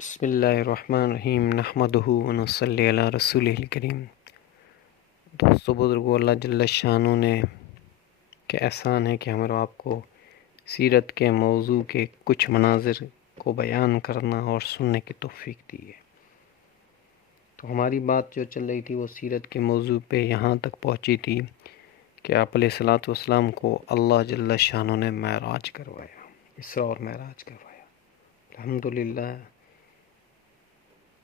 بسم اللہ الرحمن الرحیم نحمدہ ونصلی علی رسولہ الکریم۔ دوستو بزرگو، اللہ جل شانہ نے کہ احسان ہے کہ ہمارا آپ کو سیرت کے موضوع کے کچھ مناظر کو بیان کرنا اور سننے کی توفیق دی ہے۔ تو ہماری بات جو چل رہی تھی وہ سیرت کے موضوع پہ یہاں تک پہنچی تھی کہ آپ علیہ الصلوۃ والسلام کو اللہ جل شانہ نے معراج کروایا، اسراء اور معراج کروایا۔ الحمدللہ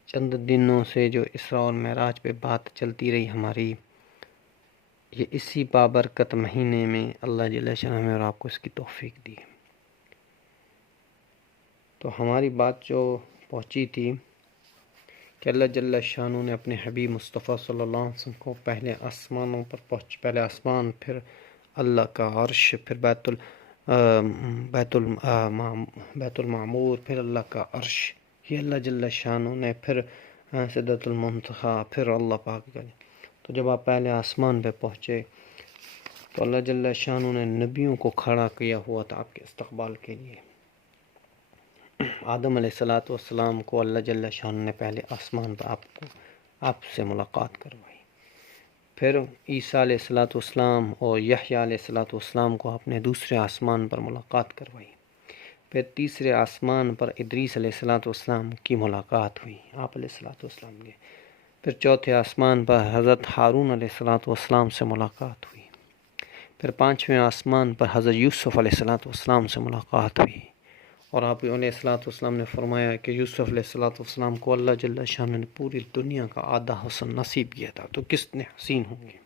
چند دنوں سے جو اسراء اور معراج پہ بات چلتی رہی ہماری، یہ اسی بابرکت مہینے میں اللہ جل شانہ نے اور آپ کو اس کی توفیق دی۔ تو ہماری بات جو پہنچی تھی کہ اللہ جل شانہ نے اپنے حبیب مصطفیٰ صلی اللہ علیہ وسلم کو پہلے آسمانوں پر پہلے آسمان، پھر اللہ کا عرش، پھر بیت المعمور، پھر اللہ کا عرش، یہ اللہ جل شانہ نے، پھر سدرۃ المنتہی، پھر اللہ پاک کا۔ تو جب آپ پہلے آسمان پہ پہنچے تو اللہ جل شانہ نے نبیوں کو کھڑا کیا ہوا تھا آپ کے استقبال کے لیے۔ آدم علیہ الصلوۃ والسلام کو اللہ جل شانہ نے پہلے آسمان پر آپ سے ملاقات کروائی، پھر عیسیٰ علیہ الصلوۃ والسلام اور یحییٰ علیہ الصلوۃ والسلام کو آپ نے دوسرے آسمان پر ملاقات کروائی، پھر تیسرے آسمان پر ادریس علیہ الصلوۃ والسلام کی ملاقات ہوئی آپ علیہ الصلوۃ والسلام کے، پھر چوتھے آسمان پر حضرت ہارون علیہ الصلوۃ والسلام سے ملاقات ہوئی، پھر پانچویں آسمان پر حضرت یوسف علیہ الصلوۃ والسلام سے ملاقات ہوئی، اور آپ علیہ الصلوۃ والسلام نے فرمایا کہ یوسف علیہ الصلوۃ والسلام کو اللہ جل شانہ نے پوری دنیا کا آدھا حسن نصیب کیا تھا، تو کتنے حسین ہوں گے۔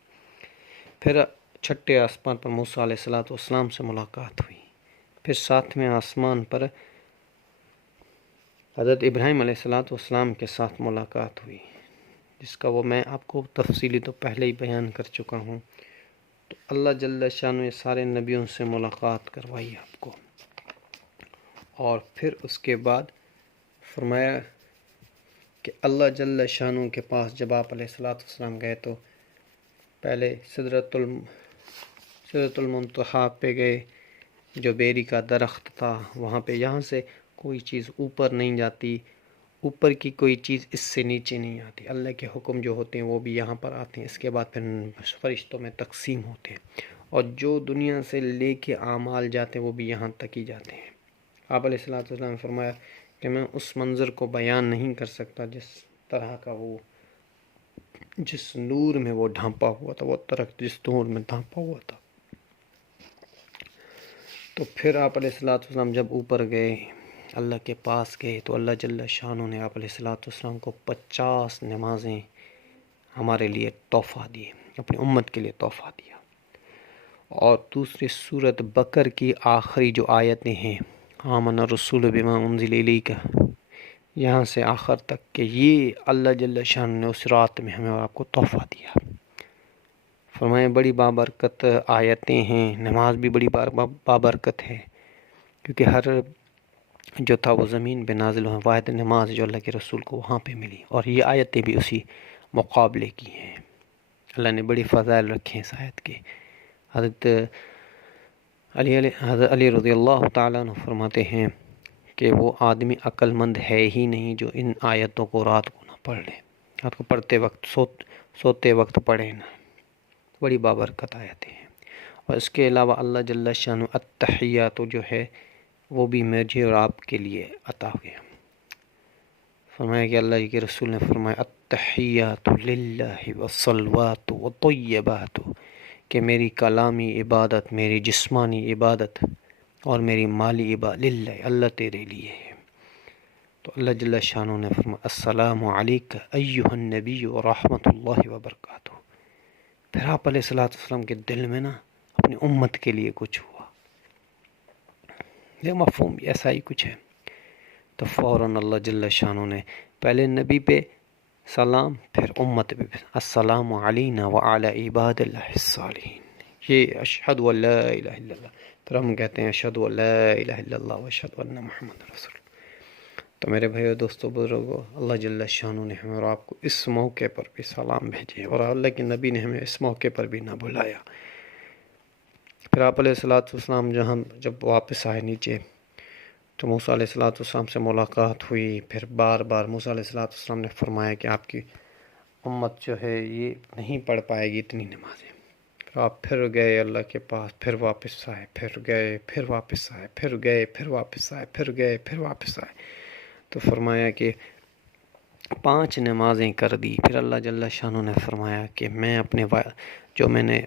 پھر چھٹے آسمان پر موسیٰ علیہ الصلوۃ والسلام سے ملاقات ہوئی، پھر ساتویں آسمان پر حضرت ابراہیم علیہ الصلوۃ والسلام کے ساتھ ملاقات ہوئی، جس کا وہ میں آپ کو تفصیلی تو پہلے ہی بیان کر چکا ہوں۔ تو اللہ جل شانہ نے سارے نبیوں سے ملاقات کروائی آپ کو، اور پھر اس کے بعد فرمایا کہ اللہ جل شانہ کے پاس جب آپ علیہ الصلوۃ والسلام گئے تو پہلے سدرۃ المنتہی پہ گئے، جو بیری کا درخت تھا وہاں پہ، یہاں سے کوئی چیز اوپر نہیں جاتی، اوپر کی کوئی چیز اس سے نیچے نہیں آتی، اللہ کے حکم جو ہوتے ہیں وہ بھی یہاں پر آتے ہیں، اس کے بعد پھر فرشتوں میں تقسیم ہوتے ہیں، اور جو دنیا سے لے کے اعمال جاتے ہیں وہ بھی یہاں تک ہی جاتے ہیں۔ آپ علیہ الصلوۃ والسلام نے فرمایا کہ میں اس منظر کو بیان نہیں کر سکتا جس طرح کا وہ، جس نور میں وہ ڈھانپا ہوا تھا، وہ درخت جس نور میں ڈھانپا ہوا تھا۔ تو پھر آپ علیہ الصلوۃ والسلام جب اوپر گئے، اللہ کے پاس گئے، تو اللہ جل شانہ نے آپ علیہ الصلوۃ والسلام کو 50 نمازیں ہمارے لیے تحفہ دی، اپنی امت کے لیے تحفہ دیا۔ اور دوسری سورۃ بقر کی آخری جو آیتیں ہیں، آمن الرسول بما انزل الیک، یہاں سے آخر تک، کہ یہ اللہ جل شانہ نے اس رات میں ہمیں اور آپ کو تحفہ دیا۔ فرمائے بڑی بابرکت آیتیں ہیں، نماز بھی بڑی بابرکت ہے، کیونکہ ہر جو تھا وہ زمین پہ نازل ہوا، واحد نماز جو اللہ کے رسول کو وہاں پہ ملی، اور یہ آیتیں بھی اسی مقابلے کی ہیں۔ اللہ نے بڑی فضائل رکھے ہیں اس آیت کے۔ حضرت علی رضی اللہ تعالیٰ عنہ فرماتے ہیں کہ وہ آدمی عقل مند ہے ہی نہیں جو ان آیتوں کو رات کو نہ پڑھ لے، رات کو پڑھتے وقت سوتے وقت پڑھے نہ، بڑی بابرکت آیتیں ہیں۔ اور اس کے علاوہ اللہ جل شانہ التحیات جو ہے وہ بھی مجھے اور آپ کے لیے عطا ہوئے۔ فرمایا کہ اللہ کے رسول نے فرمایا التحیات للہ والصلوات والطیبات، کہ میری کلامی عبادت، میری جسمانی عبادت اور میری مالی عبادت للہ، اللہ تیرے لیے ہے۔ تو اللہ جل شانہ نے فرمایا السلام علیک ایھا النبی ورحمۃ اللہ وبرکاتہ۔ پھر آپ علیہ الصلوۃ والسلام کے دل میں نا اپنی امت کے لیے کچھ ہوا، یہ مفہوم بھی ایسا ہی کچھ ہے، تو فوراً اللہ جل شانہ نے پہلے نبی پہ سلام، پھر امت پہ السلام علینا وعلی عباد اللہ الصالحین، یہ اشہد ان لا الہ الا اللہ، پھر ہم کہتے ہیں اشہد ان لا الہ الا اللہ واشہد ان محمد رسول اللہ۔ تو میرے بھائیو دوستو بزرگو، اللہ جل شانہ نے ہمیں اور آپ کو اس موقع پر بھی سلام بھیجے، اور اللہ کے نبی نے ہمیں اس موقع پر بھی نہ بلایا۔ پھر آپ علیہ الصلوۃ والسلام جب واپس آئے نیچے، تو موسیٰ علیہ السلام سے ملاقات ہوئی، پھر بار بار موسیٰ علیہ السلام نے فرمایا کہ آپ کی امت جو ہے یہ نہیں پڑھ پائے گی اتنی نمازیں۔ پھر آپ پھر گئے اللہ کے پاس، پھر واپس آئے، پھر گئے، پھر واپس آئے، پھر گئے، پھر واپس آئے، پھر گئے، پھر واپس آئے۔ تو فرمایا کہ 5 نمازیں کر دی۔ پھر اللہ جل شانہ نے فرمایا کہ میں اپنے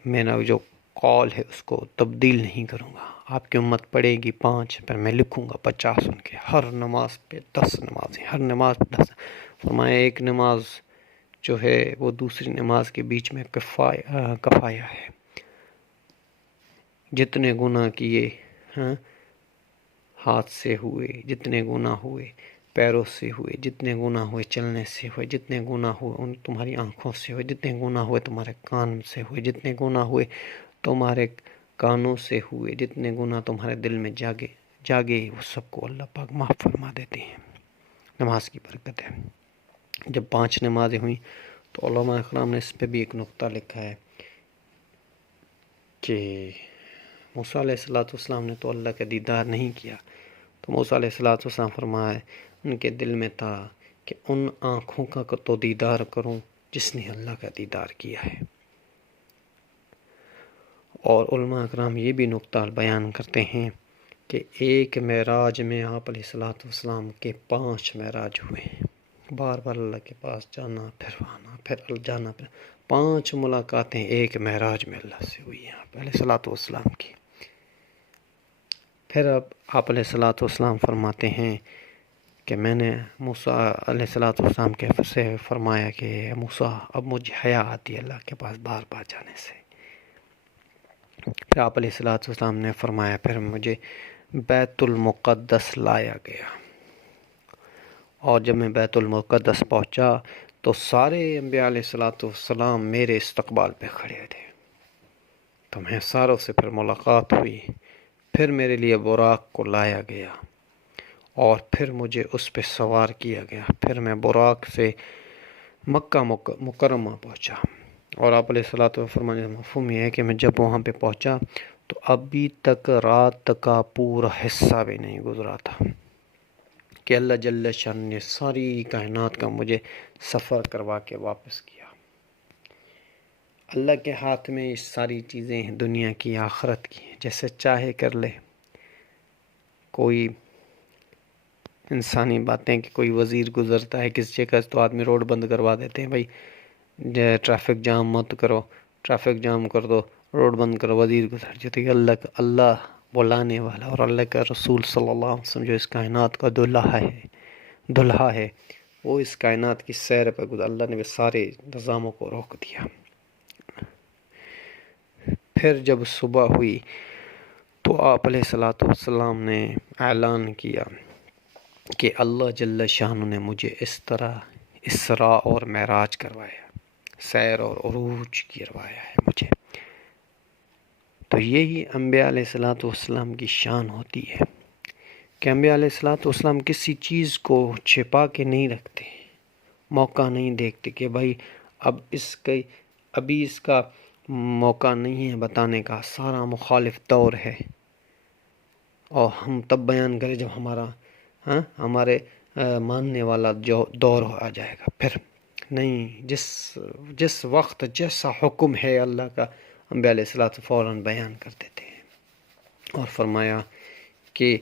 میرا جو قول ہے اس کو تبدیل نہیں کروں گا، آپ کی امت پڑھے گی 5، پھر میں لکھوں گا 50 ان کے، ہر نماز پہ 10 نمازیں، ہر نماز پہ 10۔ فرمایا ایک نماز جو ہے وہ دوسری نماز کے بیچ میں کفایہ ہے۔ جتنے گناہ کیے ہاتھ سے ہوئے، جتنے گناہ ہوئے پیروں سے ہوئے، جتنے گناہ ہوئے چلنے سے ہوئے، جتنے گناہ ہوئے ان تمہاری آنکھوں سے ہوئے، جتنے گناہ ہوئے تمہارے کان سے ہوئے، جتنے گناہ ہوئے تمہارے کانوں سے ہوئے، جتنے گناہ تمہارے دل میں جاگے وہ سب کو اللہ پاک معاف فرما دیتے ہیں۔ نماز کی برکت ہے۔ جب 5 نمازیں ہوئیں تو علماء اکرام نے اس پہ بھی ایک نقطہ لکھا ہے کہ موسیٰ علیہ السلام نے تو اللہ کا دیدار نہیں کیا، تو موسیٰ علیہ السلام فرمایا ان کے دل میں تھا کہ ان آنکھوں کا تو دیدار کروں جس نے اللہ کا دیدار کیا ہے۔ اور علماء اکرام یہ بھی نقطہ بیان کرتے ہیں کہ ایک معراج میں آپ علیہ السلام کے 5 معراج ہوئے، بار بار اللہ کے پاس جانا، پھر آنا، پھر جانا، پھر 5 ملاقاتیں ایک معراج میں اللہ سے ہوئی ہیں آپ علیہ السلام کی۔ پھر اب آپ علیہ السلام فرماتے ہیں کہ میں نے موسیٰ علیہ السلام کے سے فرمایا کہ موسیٰ اب مجھے حیا آتی ہے اللہ کے پاس بار بار جانے سے۔ پھر آپ علیہ السلام نے فرمایا پھر مجھے بیت المقدس لایا گیا، اور جب میں بیت المقدس پہنچا تو سارے انبیاء علیہ السلام میرے استقبال پہ کھڑے تھے، تو میں ساروں سے پھر ملاقات ہوئی، پھر میرے لیے براق کو لایا گیا اور پھر مجھے اس پہ سوار کیا گیا، پھر میں براق سے مکہ مکرمہ پہنچا۔ اور آپ علیہ السلام فرمانے مفہوم یہ ہے کہ میں جب وہاں پہ پہنچا تو ابھی تک رات کا پورا حصہ بھی نہیں گزرا تھا کہ اللہ جل شان نے ساری کائنات کا مجھے سفر کروا کے واپس کیا۔ اللہ کے ہاتھ میں یہ ساری چیزیں ہیں، دنیا کی آخرت کی، جیسے چاہے کر لے۔ کوئی انسانی باتیں کہ کوئی وزیر گزرتا ہے کسی جگہ تو آدمی روڈ بند کروا دیتے ہیں، بھائی ٹریفک جام مت کرو، ٹریفک جام کر دو، روڈ بند کرو، وزیر گزر جاتے۔ اللہ بلانے والا اور اللہ کا رسول صلی اللہ علیہ وسلم جو اس کائنات کا دلہا ہے وہ اس کائنات کی سیر پر گزر، اللہ نے سارے نظاموں کو روک دیا۔ پھر جب صبح ہوئی تو آپ علیہ السلام نے اعلان کیا کہ اللہ جل شانہ نے مجھے اس طرح اسراء اور معراج کروایا، سیر اور عروج کروایا ہے مجھے۔ تو یہی انبیاء علیہ السلام کی شان ہوتی ہے کہ انبیاء علیہ السلام کسی چیز کو چھپا کے نہیں رکھتے، موقع نہیں دیکھتے کہ بھائی ابھی اس کا موقع نہیں ہے بتانے کا، سارا مخالف دور ہے اور ہم تب بیان کریں جب ہمارے ماننے والا جو دور آ جائے گا۔ پھر نہیں، جس وقت جیسا حکم ہے اللہ کا، انبیاء علیہ السلام فوراً بیان کر دیتے ہیں۔ اور فرمایا کہ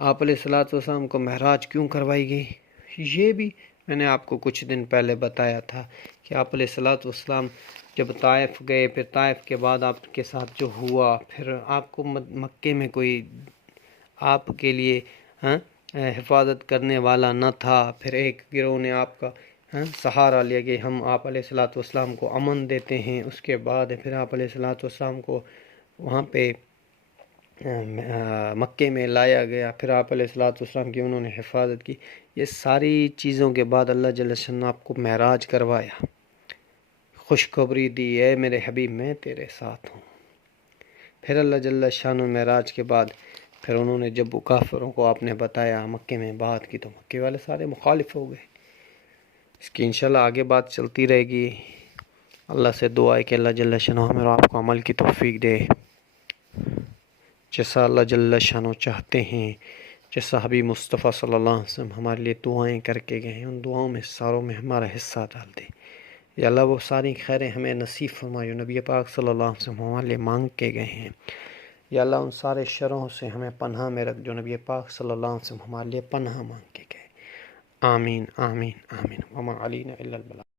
آپ علیہ السلام کو معراج کیوں کروائی گئی، یہ بھی میں نے آپ کو کچھ دن پہلے بتایا تھا کہ آپ علیہ السلام جب طائف گئے، پھر طائف کے بعد آپ کے ساتھ جو ہوا، پھر آپ کو مکے میں کوئی آپ کے لیے حفاظت کرنے والا نہ تھا، پھر ایک گروہ نے آپ کا سہارا لیا کہ ہم آپ علیہ السلام کو امن دیتے ہیں۔ اس کے بعد پھر آپ علیہ السلام کو وہاں پہ مکے میں لایا گیا، پھر آپ علیہ السلام کی انہوں نے حفاظت کی۔ یہ ساری چیزوں کے بعد اللہ جل شانہ آپ کو معراج کروایا، خوشخبری دی، اے میرے حبیب میں تیرے ساتھ ہوں۔ پھر اللہ جل شانہ معراج کے بعد پھر انہوں نے جب کافروں کو آپ نے بتایا مکے میں بات کی تو مکے والے سارے مخالف ہو گئے۔ اس کی انشاءاللہ آگے بات چلتی رہے گی۔ اللہ سے دعا ہے کہ اللہ جل شانہ ہمیں اور آپ کو عمل کی توفیق دے، جیسا اللہ جل شانہ چاہتے ہیں جس صحابی مصطفیٰ صلی اللہ علیہ وسلم ہمارے لیے دعائیں کر کے گئے ہیں، ان دعاؤں میں ساروں میں ہمارا حصہ ڈال دے۔ یا اللہ وہ ساری خیریں ہمیں نصیب فرما جو نبی پاک صلی اللہ علیہ وسلم ہمارے لیے مانگ کے گئے ہیں۔ یا اللہ ان سارے شروں سے ہمیں پناہ میں رکھ جو نبی پاک صلی اللہ علیہ وسلم ہمارے لیے پناہ مانگ کے گئے۔ آمین آمین آمین وما علینا الا البلاغ۔